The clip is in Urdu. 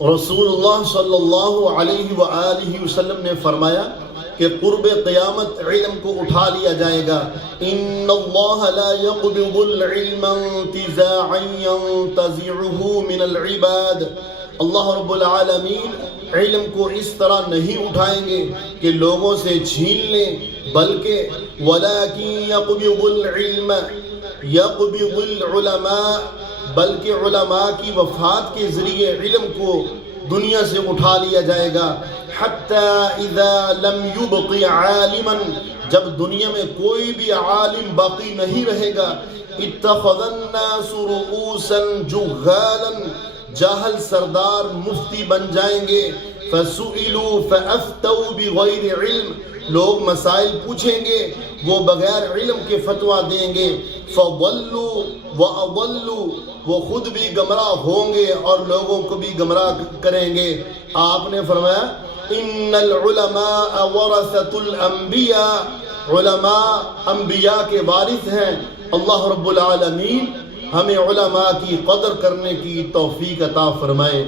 رسول اللہ صلی اللہ علیہ وآلہ وسلم نے فرمایا کہ قرب قیامت علم کو اٹھا لیا جائے گا. ان اللہ لا يقبض العلم انتزاعا ينتزعه من العباد. اللہ رب العالمین علم کو اس طرح نہیں اٹھائیں گے کہ لوگوں سے چھین لیں، بلکہ وَلَكِنْ يَقْبِضُ الْعِلْمَ يَقْبِضُ الْعُلَمَاء، بلکہ علماء کی وفات کے ذریعے علم کو دنیا سے اٹھا لیا جائے گا. حَتَّى إِذَا لَمْ يُبْقِ عَالِمًا، جب دنیا میں کوئی بھی عالم باقی نہیں رہے گا. اتَّخَذَ النَّاسُ رُؤُوسًا جُهَّالًا، جاہل سردار مفتی بن جائیں گے. فَسُئِلُوا فَأَفْتَوْا بِغَيْرِ عِلْمٍ، لوگ مسائل پوچھیں گے، وہ بغیر علم کے فتویٰ دیں گے. فَضَلُّوا وَأَضَلُّوا، وہ خود بھی گمراہ ہوں گے اور لوگوں کو بھی گمراہ کریں گے. آپ نے فرمایا ان العلماء ورثۃ الانبیاء، علماء انبیاء کے وارث ہیں. اللہ رب العالمین ہمیں علماء کی قدر کرنے کی توفیق عطا فرمائے.